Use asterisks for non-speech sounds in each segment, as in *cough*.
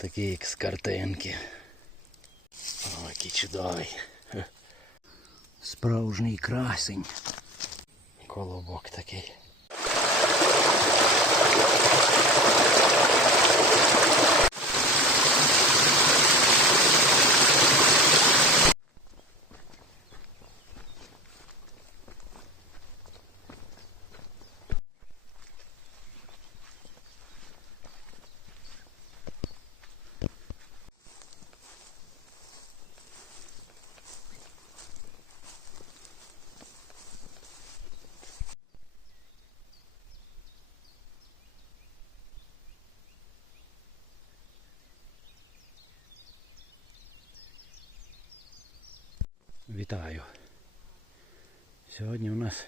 Такі як з картинки. О, який чудовий. Справжній красень. Колобок такий. Вітаю. Сьогодні у нас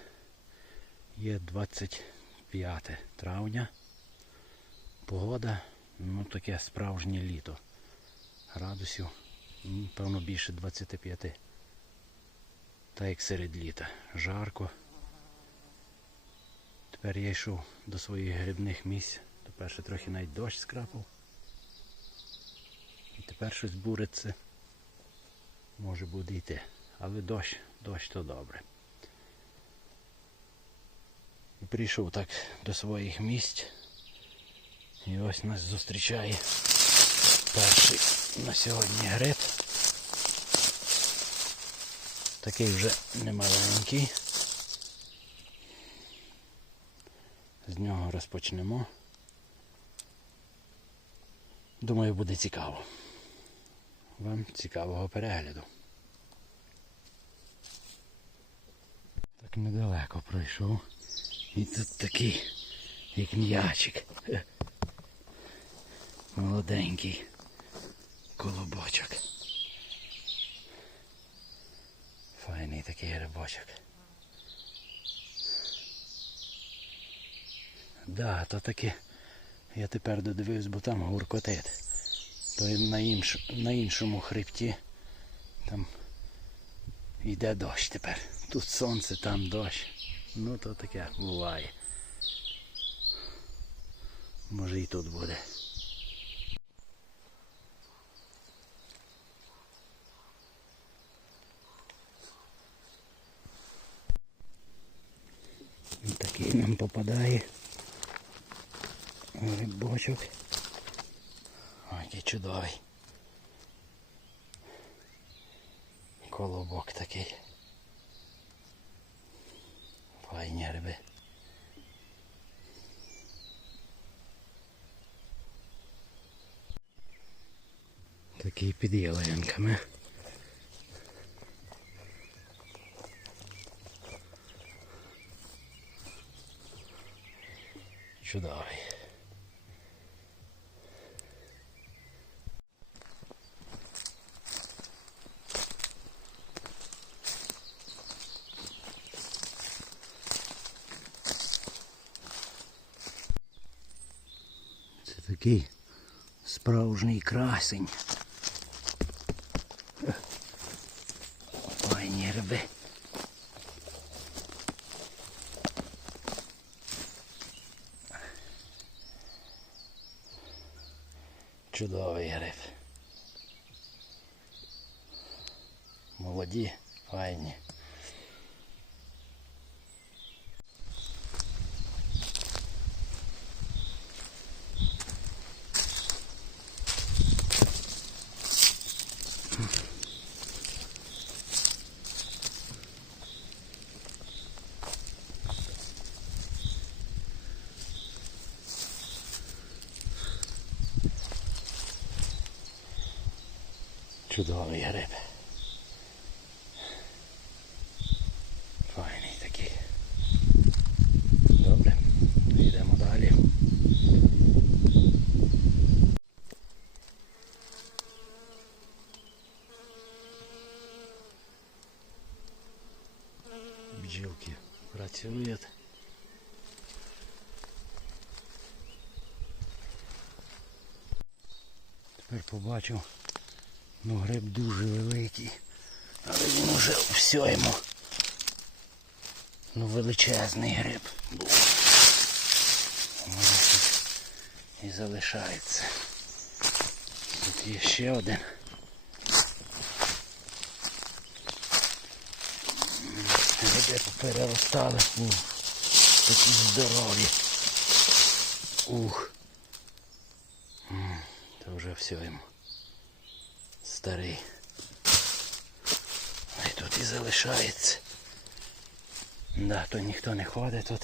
є 25 травня. Погода, ну таке справжнє літо. Градусів, ну, певно, більше 25. Та як серед літа. Жарко. Тепер я йшов до своїх грибних місць. Тепер ще трохи навіть дощ скрапав. І тепер щось буриться. Може буде йти. Але дощ, дощ то добре. І прийшов так до своїх місць. І ось нас зустрічає перший на сьогодні гриб. Такий вже немаленький. З нього розпочнемо. Думаю, буде цікаво. Вам цікавого перегляду. Так недалеко пройшов. І тут такий, як м'ячик. *laughs* Молоденький колобочок. Файний такий грибочок. Да, то таки я тепер додивився, бо там гуркотить. То на, інш, на іншому хребті там йде дощ тепер. Тут сонце, там дощ. Ну то таке буває. Може і тут буде. Такий нам попадає грибочок. Ой, який чудовий. Колобок такий. Гриби. Такий під ялинками. Чудовий. Це такий справжній красень. Файні гриби. Чудовий гриб. Молоді, файні. Чудовий гриб. Файний такий. Добре, йдемо далі. Бджілки працюють. Тепер побачив. Ну гриб дуже великий. Але він уже у всьому. Ну величезний гриб був. І залишається. Тут є ще один. Де переростали. Ух, такі здорові. Ух. Це вже все йому. Старий. А тут і залишається. Да, то ніхто не ходить тут.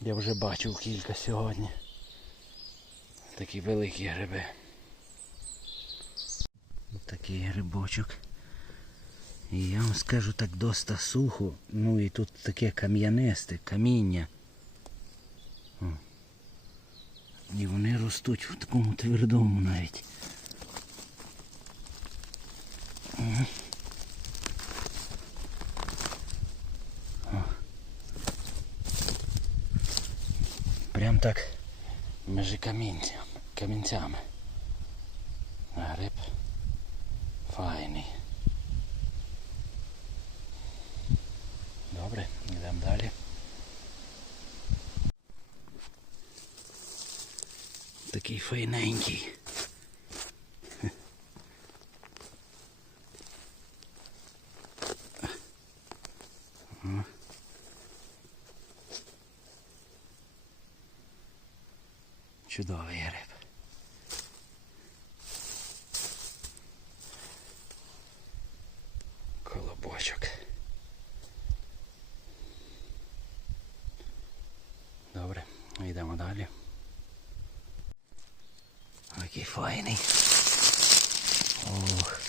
Я вже бачив кілька сьогодні. Такі великі гриби. Такий грибочок. І я вам скажу так доста сухо. Ну і тут таке кам'янисте, каміння. І вони ростуть в такому твердому навіть. Прям так між камінцями. камінцями. Гриб файний. Добре, йдемо далі. Такий файненький. Чудовий гриб. Колобочок. Добре, йдемо далі. Який файний. Ох.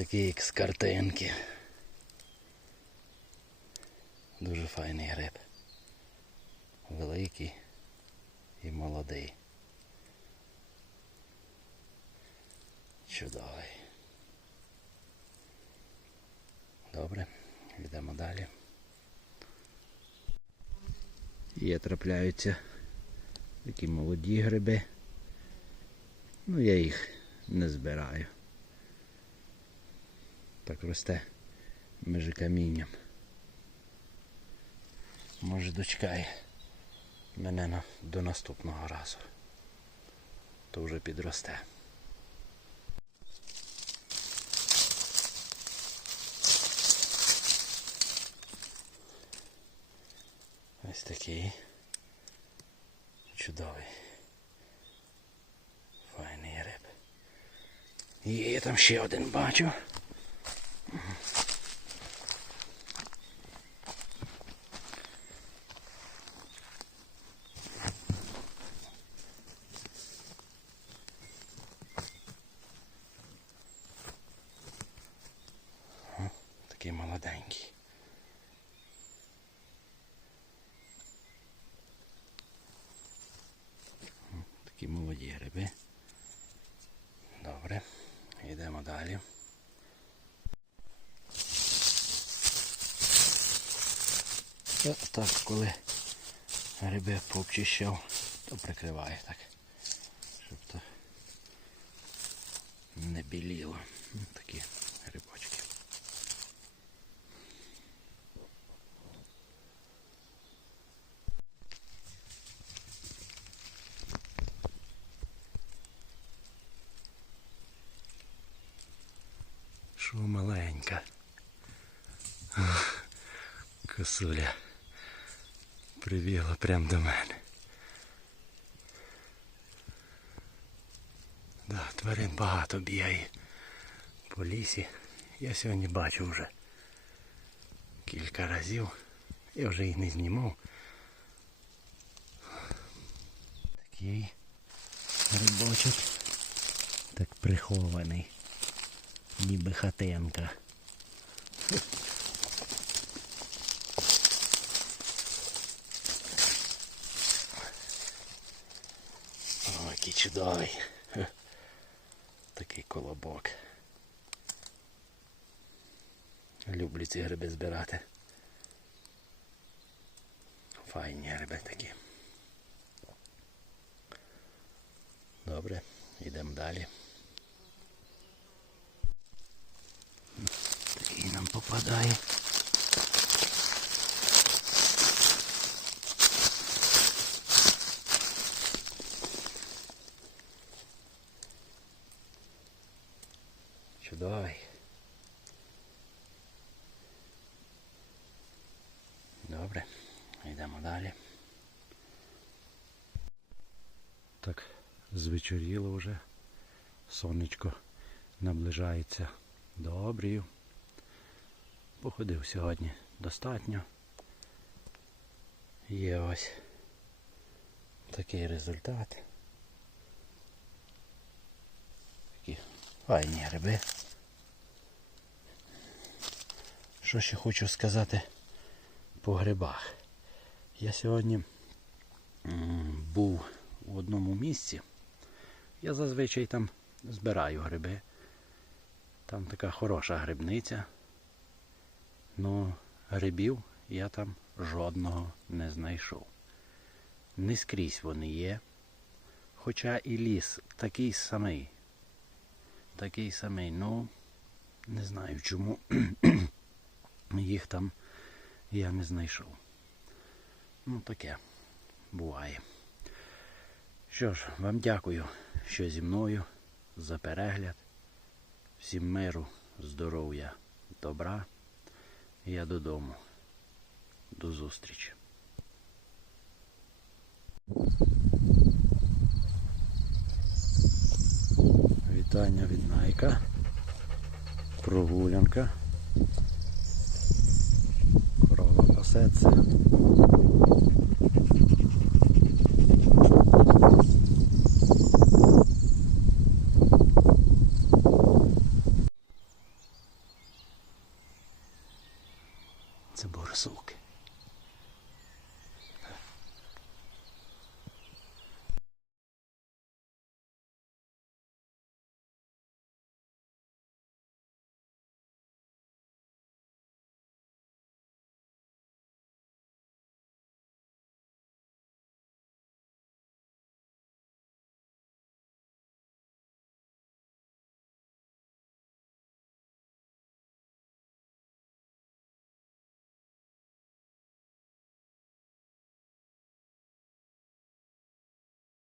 Такий як з картинки. Дуже файний гриб. Великий і молодий. Чудовий. Добре, йдемо далі. Є трапляються такі молоді гриби. Ну я їх не збираю. Так росте між камінням. Може дочекає мене до наступного разу. То вже підросте. Ось такий чудовий. Файний риб. Є там ще один бачу. О, Такий молоденький. Такі молоді гриби. Добре, йдемо далі. О, так, коли гриби пообчищав, то прикриває так, щоб то не біліло. Такі Косуля прибігла прямо до мене. Да, тварин багато бігає по лісі. Я сьогодні бачу вже кілька разів. Я вже їх не знімав. Такий грибочок. Так прихований. Ніби хатинка. Хе. *laughs* Такий колобок. Люблю ці гриби збирати. Файні гриби такі. Добре, йдемо далі. Такий нам попадає. чудовий. Добре, йдемо далі. Так, звечоріло вже. Сонечко наближається до обрію. Походив сьогодні достатньо. Є ось такий результат. Такі файні гриби. Що ще хочу сказати по грибах. Я сьогодні був у одному місці. Я зазвичай там збираю гриби. Там така хороша грибниця. Ну, грибів я там жодного не знайшов. Не скрізь вони є. Хоча і ліс такий самий. Такий самий, ну, не знаю чому *clears throat* їх там я не знайшов. Ну, таке буває. Що ж, вам дякую, що зі мною за перегляд. Всім миру, здоров'я, добра. Я додому. До зустрічі. Вітання від Найка. Прогулянка. sets.